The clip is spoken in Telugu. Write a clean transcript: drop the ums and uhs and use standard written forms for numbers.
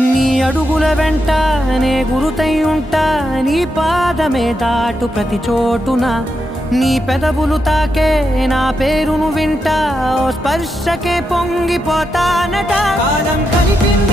నీ అడుగుల వెంట నే గురుతై ఉంటా, నీ పాదమే దాటు ప్రతి చోటున, నీ పెదవులు తాకే నా పేరును వింటా, ఓ స్పర్శకే పొంగిపోతానట. కాలం కలిపిన